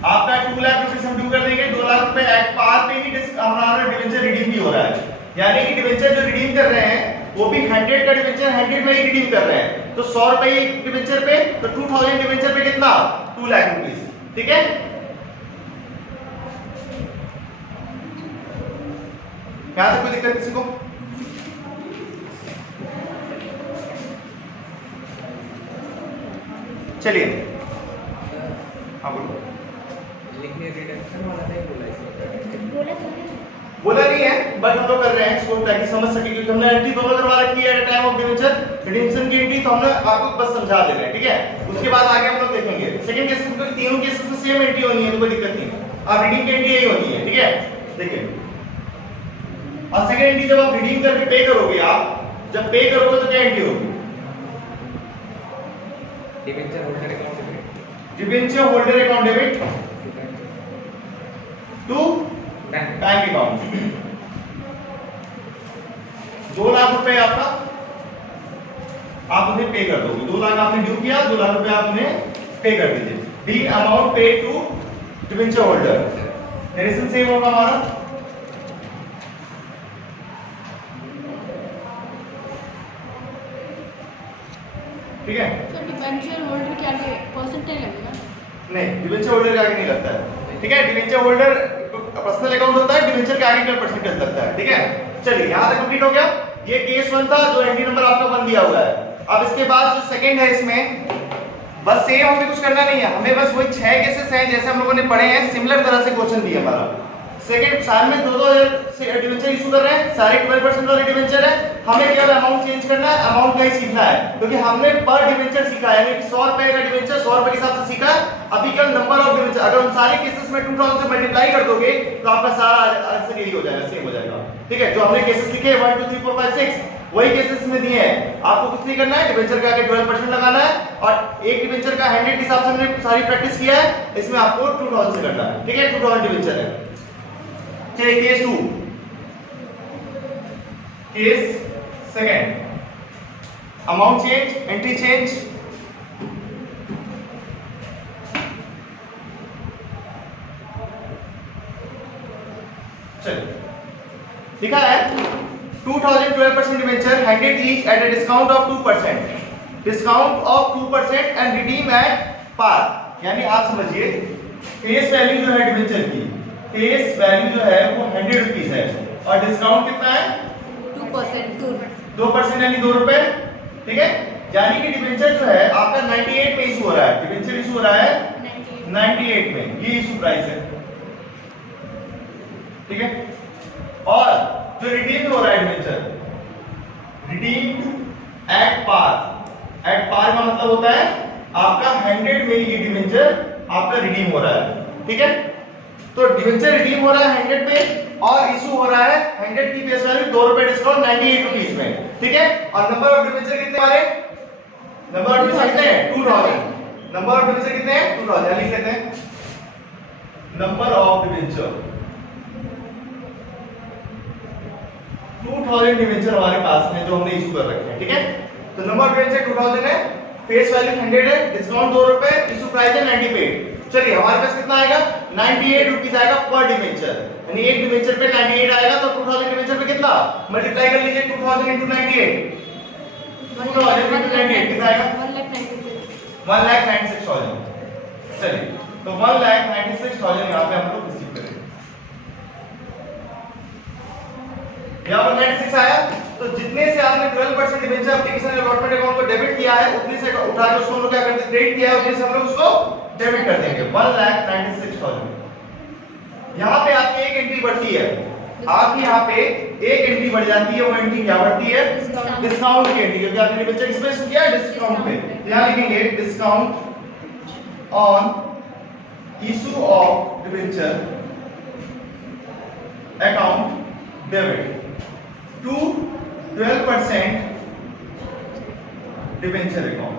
आपका 2 लाख रुपए हम ड्यू कर देंगे, 2 लाख रुपए एट पार पे ही हमारा डिबेंचर रिडीम भी हो रहा है, यानी कि डिबेंचर जो रिडीम कर रहे हैं वो भी 100 का डिबेंचर 100 में ही रिडीम कर रहे हैं, तो 100 रुपए डिबेंचर पे, तो 2000 डिबेंचर पे कितना, 2 लाख रुपीस। ठीक है, यहां से कोई दिक्कत किसी को? चलिए, हाँ बोलो। लिखने रिडेम्पशन वाला नहीं बोला इसमें, बोला नहीं है, बट हम लोग कर रहे हैं इसको ताकि समझ सके, क्योंकि हमने एंट्री दोनों करवा रखी है at time of debenture, redemption की एंट्री तो हमने आपको बस समझा दे रहे हैं। ठीक है, उसके बाद आगे हम लोग देखेंगे सेकंड केस में, तीनों केसेस में सेम एंट्री होनी है, कोई दिक्कत नहीं, अब रीडिंग की एंट्री यही होनी है। ठीक है, देखिए, और सेकंड एंट्री जब आप रिडीम करके पे करोगे, आप जब पे करोगे तो क्या एंट्री होगी, debenture holder account debit, debenture holder account debit to bank account. 2 lakh रुपए आपका आप उन्हें पे कर दोगे, 2 लाख आपने ड्यू किया, 2 लाख रुपए आप उन्हें पे कर दीजिए। The amount pay to debenture holder, narration same होगा हमारा, ठीक है। तो डिबेंचर होल्डर के आगे परसेंटेज लगेगा? नहीं, डिबेंचर होल्डर के आगे नहीं लगता है। ठीक है, डिबेंचर होल्डर पर्सनल अकाउंट होता है, डिबेंचर के आगे का परसेंटेज लगता है। ठीक है, चलिए यहां तक कंप्लीट हो गया। ये केस 1 था जो एंट्री नंबर आपका 1 दिया हुआ है। अब इसके बाद जो सेकंड है, इसमें बस सेम हमें कुछ करना नहीं है, हमें बस वही 6 केसेस हैं जैसे हम लोगों ने पढ़े हैं, सिमिलर तरह से क्वेश्चन दिया हमारा। सेकंड साल में 2-2 डिबेंचर इशू कर रहे हैं, सारे 12% वाले डिबेंचर है, हमें केवल अमाउंट चेंज करना है, अमाउंट का ही सीखना है, क्योंकि हमने पर डिबेंचर सीखा है, यानी कि 100 रुपए का डिबेंचर 100 रुपए के हिसाब से सीखा है। अभी केवल नंबर ऑफ डिबेंचर, अगर उन सारे केसेस में 2000 से मल्टीप्लाई कर दोगे तो आपका सारा आंसर यही हो जाएगा, सेम हो जाएगा। ठीक है, जो हमने केसेस लिखे 1 2 3 4 5 6 वही केसेस में दिए हैं। आपको कुछ नहीं करना है, डिबेंचर का आगे 12% लगाना है, और एक डिबेंचर का 100 के हिसाब से हमने सारी प्रैक्टिस किया है, इसमें आपको 2000 से करना है। ठीक है, 2000 डिबेंचर है। चलिए case 2, case second, amount change, entry change. चलिए लिखा है 2000 12% debenture handed each at a discount of 2%, discount of 2% and redeem at par. यानी आप समझिए फेस वैल्यू जो है डिबेंचर की, फेस वैल्यू जो है वो 100 रुपीस है, और डिस्काउंट कितना है 2% यानी 2 रुपए। ठीक है, यानी कि डिबेंचर जो है आपका 98 में इशू हो रहा है, डिबेंचर इशू हो रहा है 98 में, ये इशू प्राइस है। ठीक है। और जो रिडीम हो रहा है debenture, redeemed at par, at par का मतलब होता है आपका 100 में ये डिबेंचर आपका रिडीम हो रहा है, ठीक है। तो डिबेंचर रिडीम हो रहा है 100 पे और इशू हो रहा है 100 की फेस वैल्यू 2 रुपए डिस्काउंट 98 रुपीस में, ठीक है। और नंबर ऑफ डिबेंचर कितने हमारे, नंबर ऑफ डिबेंचर कितने हैं 2000, नंबर ऑफ डिबेंचर कितने हैं 2000, लिख लेते हैं नंबर ऑफ डिबेंचर 2000 डिबेंचर हमारे पास में जो हमने इशू कर रखे हैं, ठीक है। तो नंबर ऑफ डिबेंचर 2000 है, फेस वैल्यू 100 है, डिस्काउंट 2 रुपए, इशू प्राइस है 90 पे। चलिए हमारे पास कितना आएगा 98 रुपीस आएगा पर डिबेंचर, यानी एक डिबेंचर पे 98 आएगा। तो 2000 डिबेंचर पे कितना मल्टीप्लाई कर लीजिए 2000 into 98, 2000 into 98 कितना आएगा 1,96,000। चलिए तो 1,96,000 यहाँ पे हम लोग रिसीव करेंगे। यहाँ पर 96 आया, तो जितने से आपने 12% डिबेंचर एप्लीकेशन अलॉटमेंट अकाउंट को डेबिट किया है उतने से उठा के उसको हम लोग क्या करते हैं, क्रेडिट किया है उतने से हम लोग उसको डेबिट कर देंगे 1,96,000। यहाँ पे आपकी एक एंट्री बढ़ती है, आपकी यहाँ पे एक एंट्री बढ़ जाती है, वो एंट्री क्या बढ़ती है डिस्काउंट की एंट्री, क्योंकि आपने डिबेंचर किस पे इशू किया है डिस्काउंट पे। तो यहाँ लिखेंगे discount on issue of debenture account debit to 12% debenture account.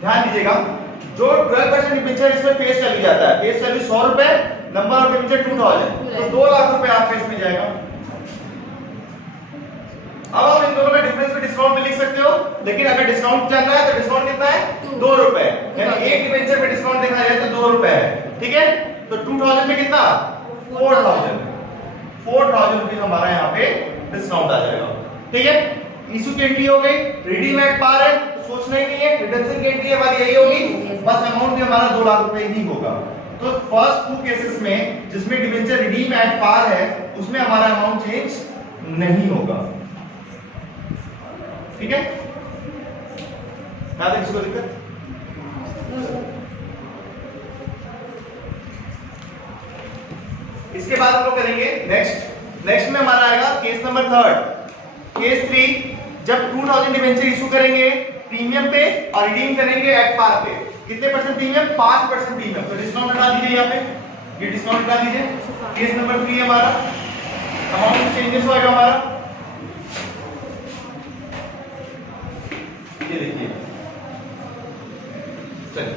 ध्यान दीजिएगा जो 12% डिबेंचर इसमें फेस वैल्यू जाता है, फेस वैल्यू 100 रुपए, नंबर ऑफ डिबेंचर 2000, तो 2 लाख रुपए आपके इसमें जाएगा। अब आप इन दोनों में डिफरेंस में डिस्काउंट भी लिख सकते हो, लेकिन अगर डिस्काउंट जानना है तो डिस्काउंट कितना है 2 रुपए, यानी एक डिबेंचर पे डिस्काउंट देखा जाए तो 2 रुपए है, ठीक है। तो 2000 में कितना 4,000 रुपीस हमारा यहाँ पे डिस्काउंट आ जाएगा, ठीक है। इशू की एंट्री हो गई, रिडीम एट पार है तो सोचना ही नहीं है, रिडम्पशन की एंट्री हमारी यही होगी, बस अमाउंट भी हमारा 2 लाख रुपए ही होगा। तो फर्स्ट 2 केसेस में जिसमें डिबेंचर रिडीम एट पार है उसमें हमारा अमाउंट चेंज नहीं होगा, ठीक है। क्या किसी को दिक्कत? इसके बाद हम लोग करेंगे नेक्स्ट में हमारा आएगा केस नंबर 3, केस 3। जब 2000 डिबेंचर इशू करेंगे प्रीमियम पे और रिडीम करेंगे एट पार पे, कितने परसेंट प्रीमियम 5% प्रीमियम, तो डिस्काउंट हटा दीजिए यहाँ पे, ये डिस्काउंट हटा दीजिए। केस नंबर 3 हमारा अमाउंट चेंजेस होगा हमारा, ये देखिए चलिए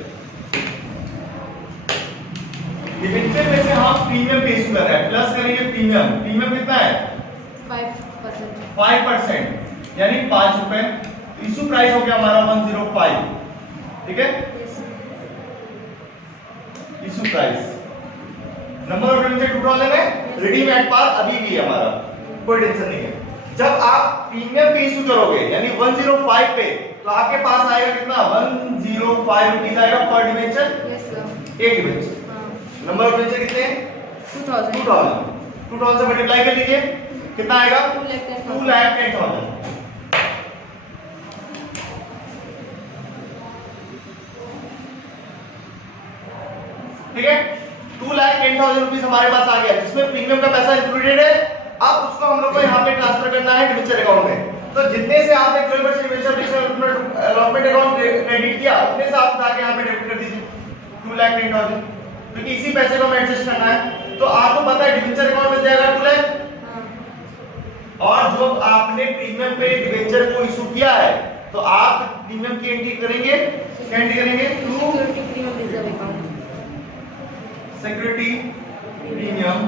डिबेंचर में से हम प्रीमियम पे इशू कर रहे हैं, प्लस करेंगे प्रीमियम कितना है 5%, यानी 5 रुपए। इशू प्राइस हो गया हमारा 105, ठीक है। Issue price number of debenture 2000 है, रिडीम एट पार अभी भी है हमारा, कोई टेंशन नहीं है। जब आप प्रीमियम पे इशू करोगे यानी 105 पे, तो आपके पास आएगा कितना 105 रुपीस आएगा पर डिबेंचर, एक डिबेंचर। नंबर ऑफ डिबेंचर कितने हैं 2000 से मल्टीप्लाई कर लीजिए, कितना आएगा 2,10,000। ठीक है 2,10,000 रुपीस हमारे पास आ गया, जिसमें प्रीमियम का पैसा इंक्लूडेड है। अब उसको हम लोग को यहाँ पे ट्रांसफर करना है डिबेंचर अकाउंट में। तो जितने से आपने 12% डिबेंचर अलॉटमेंट अकाउंट क्रेडिट किया उतने से आप जाके यहाँ पे डेबिट कर दीजिए 2,10,000, क्योंकि इसी पैसे को हमें एडजस्ट करना है। तो आपको पता है डिबेंचर अकाउंट मिल जाएगा 2 लाख, और जो आपने प्रीमियम पे डिबेंचर को इशू किया है तो आप प्रीमियम की एंट्री करेंगे, क्या एंट्री करेंगे to security premium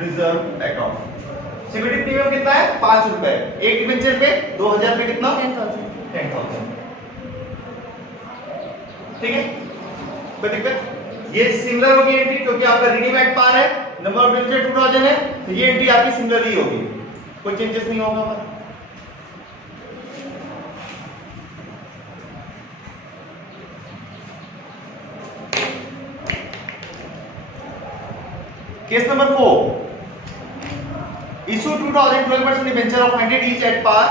reserve account. Security premium कितना है 5 रुपए, एक डिबेंचर पे 2000 पे कितना 10,000, ठीक है। कोई दिक्कत? ये सिमिलर होगी एंट्री, क्योंकि आपका रिडीम एट पार है, नंबर ऑफ डिबेंचर 2000 है, तो ये एंट्री आपकी सिमिलर ही होगी, कोई चेंजेस नहीं होगा हमारा। Case number 4, issue 2000 12% debenture of 100 each at par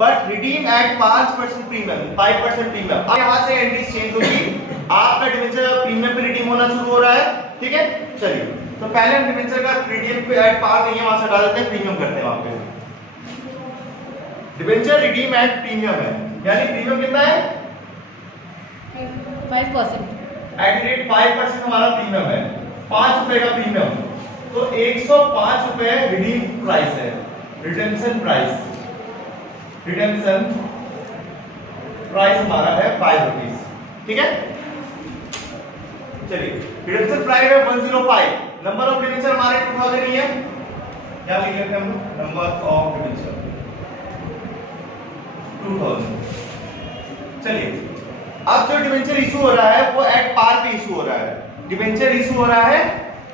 but redeem at 5% premium, 5% premium. अब यहां से एंट्री चेंज होगी, आपका डिबेंचर प्रीमियम पे रिडीम होना शुरू हो रहा है, ठीक है, चलिए तो पहले हम डिबेंचर का रिडीम पे एट पार नहीं है, वहां से हटा देते हैं, प्रीमियम करते हैं वहां पे। डिबेंचर रिडीम एट प्रीमियम है, यानी प्रीमियम कितना है 5%। एट रेट 5% हमारा प्रीमियम है, 5 रुपए का प्रीमियम, तो 105 रुपए रिडीम प्राइस है, रिडेम्पशन प्राइस। रिडेम्पशन प्राइस हमारा है 5 रुपीज, ठीक है। चलिए रिडेम्पशन प्राइस है 105, नंबर ऑफ डिबेंचर हमारे 2000 ही है, क्या लिख लेते हैं हम, नंबर ऑफ डिबेंचर 2000। चलिए अब जो डिबेंचर इशू हो रहा है वो एट पार पे इशू हो रहा है, डिबेंचर इशू हो रहा है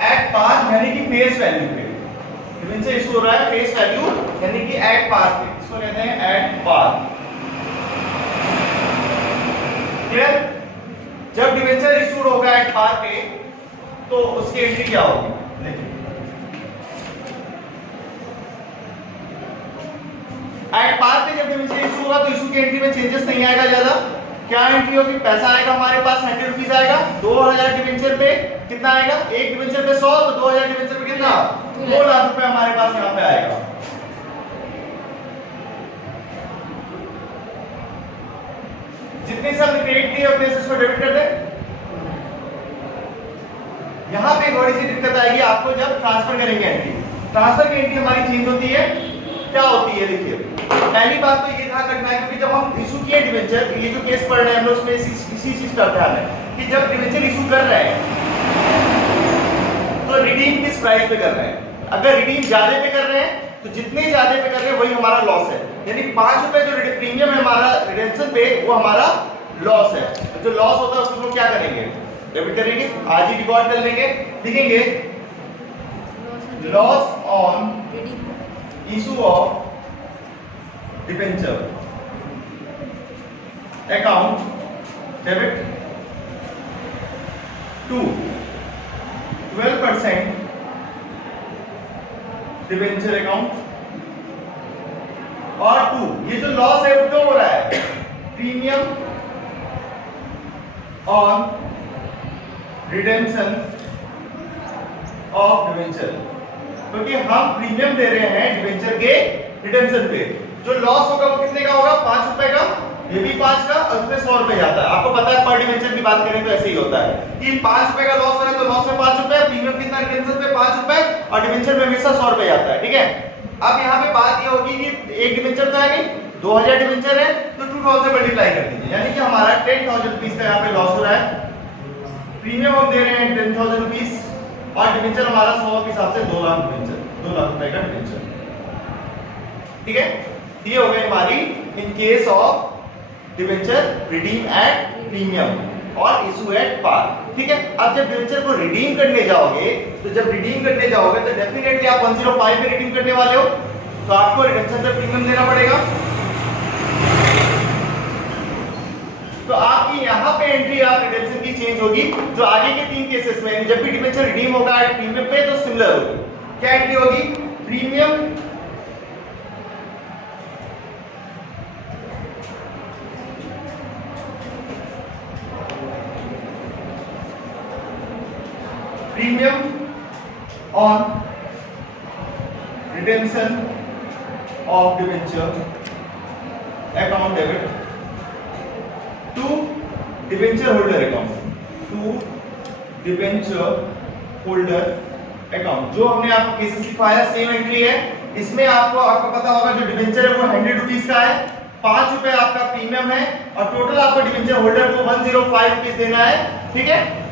एट पार यानी कि फेस वैल्यू पे, डिबेंचर इशू हो रहा है फेस वैल्यू यानी कि एट पार पे, इसको कहते हैं एट पार। क्लियर? जब डिबेंचर इशू होगा एट पार पे तो उसकी एंट्री क्या होगी, देखिए एट पार पे जब डिबेंचर इशू होगा तो इशू की एंट्री में चेंजेस नहीं आएगा ज्यादा। क्या एंट्री होगी, पैसा आएगा हमारे पास 100 रुपीज आएगा, 2000 डिबेंचर पे कितना आएगा, एक डिबेंचर पे 100, तो 2000 डिबेंचर पे कितना 2 लाख रुपए हमारे पास यहाँ पे आएगा। जितने से हमने क्रेडिट किए उतने से इसको डेबिट कर दें। यहाँ पे थोड़ी सी दिक्कत आएगी आपको जब ट्रांसफर करेंगे एंट्री, ट्रांसफर की एंट्री हमारी चेंज होती है, क्या होती है देखिए, पहली बात तो ये ध्यान रखना है क्योंकि जब हम इशू किए डिबेंचर, ये जो केस पढ़ रहे हैं हम लोग उसमें इसी चीज का ध्यान है कि जब डिबेंचर इशू कर रहे हैं तो रिडीम किस प्राइस पे कर रहे हैं। अगर रिडीम ज्यादा पे कर रहे हैं तो जितने ज्यादा पे कर रहे हैं वही हमारा लॉस है, यानी 5 रुपए जो प्रीमियम है हमारा रिडेम्पशन पे वो हमारा लॉस है। तो जो लॉस होता है उसको हम क्या करेंगे, डेबिट करेंगे, आज ही रिकॉर्ड कर लेंगे, लिखेंगे loss on issue of debenture account debit to 12% debenture account, और 2 ये जो लॉस है वो क्यों हो रहा है, premium on redemption of debenture, क्योंकि हम प्रीमियम दे रहे हैं डिबेंचर के रिडेम्पशन पे। जो लॉस होगा वो कितने का होगा, 5 रुपए का, ये भी 5 का, और उसमें 100 रुपए जाता है। आपको पता है पर डिबेंचर की बात करें तो ऐसे ही होता है कि 5 रुपए का लॉस है तो लॉस में 5 रुपए, प्रीमियम कितना रिडेम्पशन पे 5 रुपए, और डिबेंचर में हमेशा 100 रुपए जाता है, ठीक है। अब यहाँ पे बात ये होगी कि एक डिबेंचर तो है नहीं, 2000 डिबेंचर है तो 2000 से मल्टीप्लाई कर दीजिए, यानी कि हमारा 10,000 रुपीस का यहाँ पे लॉस हो रहा है। प्रीमियम हम दे रहे हैं 10,000 रुपीस, और डिबेंचर हमारा 100 के हिसाब से 2 लाख डिबेंचर, 2 लाख रुपए का डिबेंचर, ठीक है। ये हो गई हमारी in case of debenture redeem at premium और इशू एट पार, ठीक है। अब जब डिबेंचर को रिडीम करने जाओगे तो जब रिडीम करने जाओगे तो डेफिनेटली आप 105 पे रिडीम करने वाले हो तो आपको रिडेम्पशन पे प्रीमियम देना पड़ेगा। तो आपकी यहाँ पे एंट्री आप रिडेम्पशन की चेंज होगी, जो आगे के 3 केसेस में जब भी डिबेंचर रिडीम होगा एट प्रीमियम पे तो सिमिलर होगी। क्या एंट्री होगी, premium premium on redemption of debenture account debit to debenture holder account, to debenture holder account. जो हमने आपको केसेस लिखवाया सेम एंट्री है, इसमें आपको पता होगा जो डिबेंचर है वो 100 रुपीस का है, 5 रुपए आपका प्रीमियम है, और टोटल आपको डिबेंचर होल्डर को 105 रुपीस देना है, ठीक है।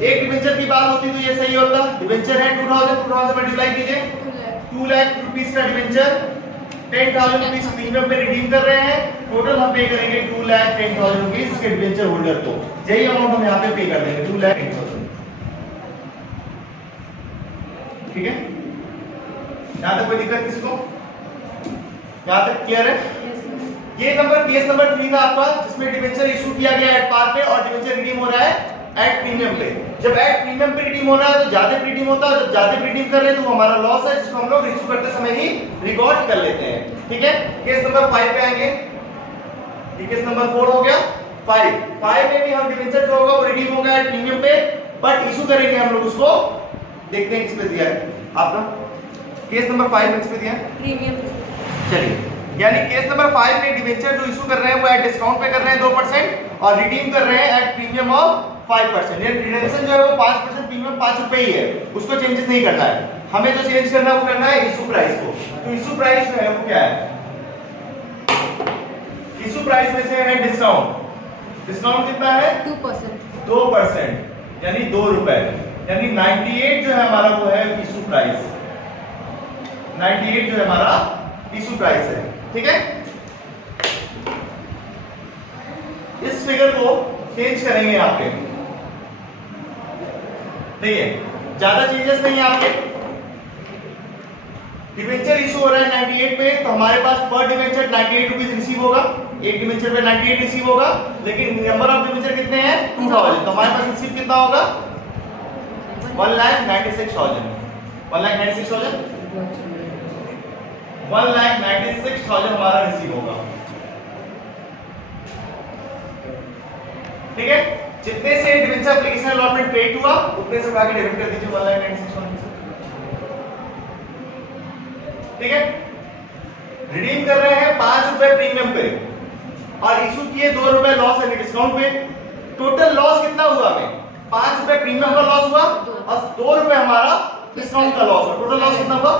एक डिबेंचर की बात होती तो ये सही होता, डिबेंचर है 2000 से मल्टीप्लाई कीजिए, 2 लाख रुपीस का डिबेंचर, 10,000 रुपीस प्रीमियम पे रिडीम कर रहे हैं, टोटल हम पे करेंगे 2,10,000 रुपीस के डिबेंचर होल्डर को, यही अमाउंट हम यहाँ पे पे कर देंगे 2,10,000, ठीक है। यहाँ तक कोई दिक्कत किसी को, यहाँ तक क्लियर है। ये नंबर केस नंबर 3 था आपका, जिसमें डिबेंचर इशू किया गया एट पार पे और डिबेंचर रिडीम हो रहा है एट प्रीमियम पे। जब एट प्रीमियम पे रिडीम हो रहा है तो ज्यादा रिडीम होता है, जब ज्यादा रिडीम कर रहे हैं तो वो हमारा लॉस है, जिसको हम लोग इशू करते समय ही रिकॉर्ड कर लेते हैं, ठीक है। केस नंबर 5 पे आएंगे, केस नंबर 4 हो गया। 5 में भी हम डिबेंचर जो होगा वो रिडीम होगा एट प्रीमियम पे, बट इशू करेंगे हम लोग उसको, देखते हैं किस पे दिया है आपका केस नंबर 5 में किस पे दिया है। प्रीमियम। चलिए, यानी केस नंबर 5 में डिबेंचर जो इशू कर रहे हैं वो एट डिस्काउंट पे कर रहे हैं 2% और रिडीम कर रहे हैं एट प्रीमियम ऑफ 5%। यानी रिडेम्पशन जो है वो 5% प्रीमियम 5 रुपए ही है, उसको चेंजेस नहीं करना है। हमें जो चेंज करना है वो करना है इशू प्राइस को। तो इशू प्राइस जो है वो क्या है, इशू प्राइस में से है डिस्काउंट। डिस्काउंट कितना है 2%। 2%, यानी 2 रुपए, यानी 98 जो है हमारा वो है इशू प्राइस। 98 जो है हमारा इशू प्राइस है, ठीक है। इस फिगर को चेंज करेंगे यहाँ पे, देखिए ज्यादा चेंजेस नहीं है आपके। डिबेंचर इशू हो रहा है 98 पे, तो हमारे पास पर डिबेंचर 98 रुपीज रिसीव होगा, एक डिबेंचर पे 98 रिसीव होगा, लेकिन नंबर ऑफ डिबेंचर कितने हैं 2000, तो हमारे पास रिसीव कितना होगा 1,96,000। 1,96,000 1,96,000 हमारा रिसीव होगा, ठीक है। जितने से डिबेंचर एप्लीकेशन अलॉटमेंट पेड हुआ उतने से उठा के डेबिट कर दीजिए 1,96,000, ठीक है। रिडीम कर रहे हैं 5 रुपए प्रीमियम पे और इशू किए 2 रुपए लॉस है डिस्काउंट पे। टोटल लॉस कितना हुआ हमें 5 रुपए प्रीमियम का लॉस हुआ और 2 रुपए हमारा डिस्काउंट का लॉस हुआ। टोटल लॉस कितना हुआ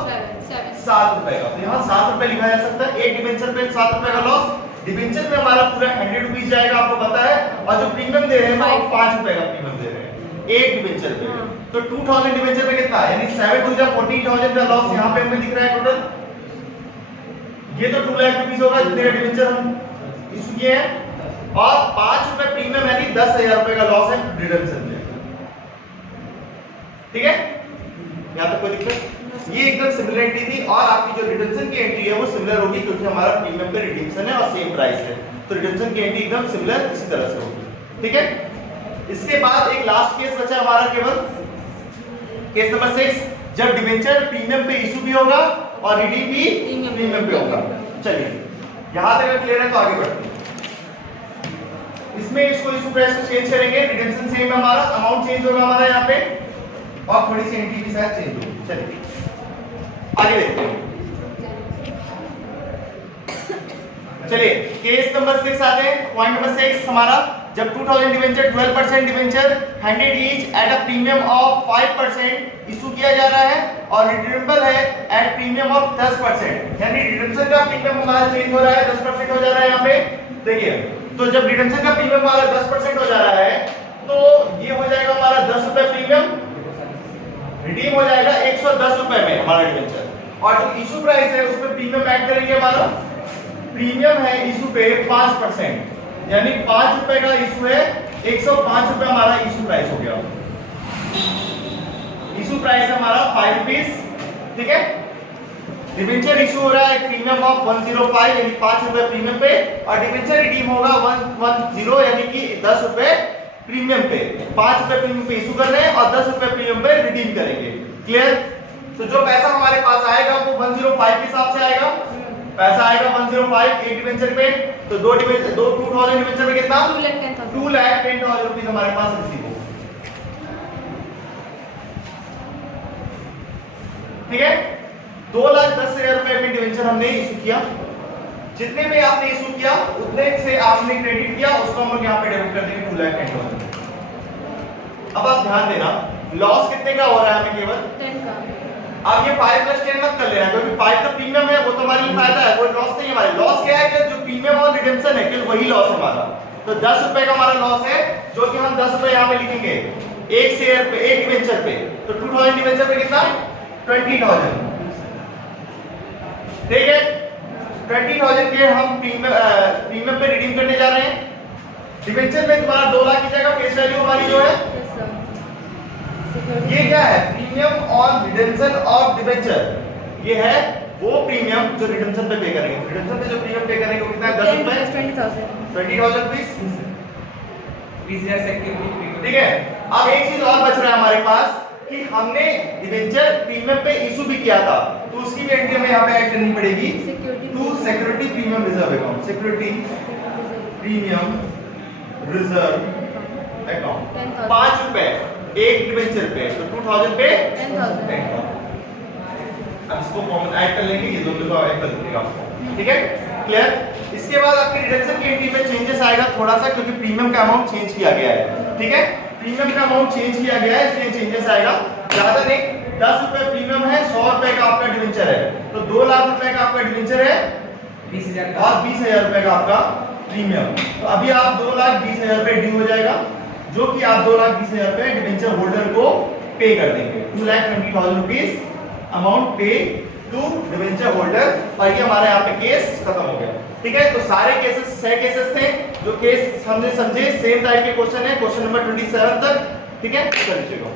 7 रुपए का। तो यहाँ 7 रुपए लिखा जा सकता है, एक डिबेंचर पे 7 रुपए का लॉस। डिबेंचर में हमारा पूरा 100 रुपीज जाएगा, आपको पता है, और जो प्रीमियम दे रहे हैं वो 5 रुपए का प्रीमियम दे रहे हैं एक डिबेंचर पे। तो 2000 डिबेंचर पे कितना है, यानी 7 2 40,000 का लॉस यहाँ पे हमें दिख रहा है टोटल। ये तो 2 लाख रुपीस होगा जितने डिबेंचर हम इशू किए हैं, और 5 रुपए प्रीमियम यानी 10,000 रुपए का लॉस है रिडम्पशन में, ठीक है। यहाँ तक कोई दिक्कत, ये एकदम सिमिलरिटी थी। और आपकी जो रिडम्पशन की एंट्री है वो सिमिलर होगी क्योंकि हमारा प्रीमियम पे रिडम्पशन है और सेम प्राइस है, तो रिडम्पशन की एंट्री एकदम सिमिलर इसी तरह से होगी, ठीक है। इसके बाद एक लास्ट केस बचा हमारा केवल, केस नंबर 6, जब डिबेंचर प्रीमियम पे इशू भी होगा और रिडीम भी प्रीमियम पे होगा। चलिए यहां तक क्लियर है, तो आगे बढ़ते हैं। इसमें इसको इशू प्राइस को चेंज करेंगे, रिडेम्पशन सेम है हमारा, अमाउंट चेंज होगा हमारा यहाँ पे और थोड़ी सी एंट्री भी शायद चेंज होगी। चलिए आगे देखते हैं। चलिए केस नंबर 6 आते हैं। पॉइंट नंबर 6 हमारा, जब 2000 debenture 12% debenture handed each at a premium of 5% issue किया जा रहा है और रिडीमेबल है एट प्रीमियम ऑफ 10%, यानी रिडम्पशन का प्रीमियम हमारा चेंज हो रहा है, 10% हो जा रहा है यहाँ पे। देखिए तो जब रिडम्पशन का प्रीमियम हमारा 10% हो जा रहा है तो ये हो जाएगा हमारा 10 रुपए प्रीमियम, रिडीम हो जाएगा 110 रुपए में हमारा डिबेंचर, और जो इशू प्राइस है उसमें प्रीमियम ऐड करेंगे। हमारा प्रीमियम है इशू पे 5%, यानी 5 रुपए का इशू है, 105 रुपए हमारा इशू प्राइस हो गया। इशू प्राइस हमारा 5 रुपीस, ठीक है। डिबेंचर इशू हो रहा है प्रीमियम ऑफ 105 यानी 5 रुपए प्रीमियम पे, और डिबेंचर रिडीम होगा 110 यानी कि 10 रुपए प्रीमियम पे। 5 रुपए प्रीमियम पे इशू कर रहे हैं और 10 रुपए प्रीमियम पे रिडीम करेंगे, क्लियर। तो जो पैसा हमारे पास आएगा वो 105 के हिसाब से आएगा, पैसा आएगा 105 एक डिबेंचर पे, तो 2000 डिबेंचर पे कितना 2,10,000 रुपीस हमारे पास रिसीव हो, ठीक है। 2,10,000 रुपए में डिबेंचर हमने इशू किया, जितने में आपने इशू किया उतने से आपने क्रेडिट किया, उसको हम लोग यहाँ पे डेबिट कर देंगे 2,10,000। अब आप ध्यान देना लॉस कितने का हो रहा है हमें, केवल 10 का। अब ये 5 + 10 मत कर लेना, क्योंकि 5 तो प्रीमियम है, वो तो हमारे लिए फायदा है, कोई लॉस नहीं है। हमारे लॉस क्या है कि जो प्रीमियम और रिडेम्पशन है केवल वही लॉस है हमारा। तो 10 रुपए का हमारा लॉस है, जो कि हम 10 रुपए यहाँ पे लिखेंगे एक शेयर पे, एक डिबेंचर पे। तो 2000 डिबेंचर पे कितना 20,000, ठीक है। 20,000 के हम प्रीमियम पे रिडीम करने जा रहे हैं। डिबेंचर में तुम्हारा 2 लाख की जगह फेस वैल्यू हमारी जो है ये क्या है, premium on redemption of debenture. ये है वो प्रीमियम जो रिडेम्पशन पे पे करेंगे। रिडेम्पशन पे जो प्रीमियम पे करेंगे वो कितना है 10 रुपए 20,000 रुपीस, ठीक है। अब एक चीज और बच रहा है हमारे पास कि हमने डिबेंचर प्रीमियम पे इशू भी किया था, तो उसकी भी एंट्री हमें यहाँ पे ऐड करनी पड़ेगी to security premium reserve account. Security premium reserve account 5 रुपए एक डिबेंचर पे, तो 2000 पे 10,000। 10,000। अब इसको कॉमन ऐड कर लेंगे, ये दोनों को ऐड कर देंगे आपको, ठीक है, क्लियर। इसके बाद आपके रिडक्शन की एंट्री में चेंजेस आएगा थोड़ा सा, क्योंकि प्रीमियम का अमाउंट चेंज किया गया है, ठीक है, प्रीमियम का अमाउंट चेंज किया गया है, इसलिए चेंजेस आएगा। ज्यादा नहीं, 10 रुपए प्रीमियम है, 100 रुपए का आपका डिवेंचर है, तो 2 लाख रुपए का आपका डिवेंचर है 20,000 और 20,000 रुपए का आपका प्रीमियम। तो अभी आप 2,20,000 रुपए ड्यू हो जाएगा, जो कि आप 2,20,000 रुपए डिवेंचर होल्डर को पे कर देंगे। 2,20,000 rupees amount pay to debenture holder, और ये हमारा यहाँ पे केस खत्म हो गया, ठीक है। तो सारे केसेस 6 केसेस थे, जो केस हमने समझे, सेम टाइप के क्वेश्चन है, क्वेश्चन नंबर 27 तक, ठीक है, कर लीजिएगा।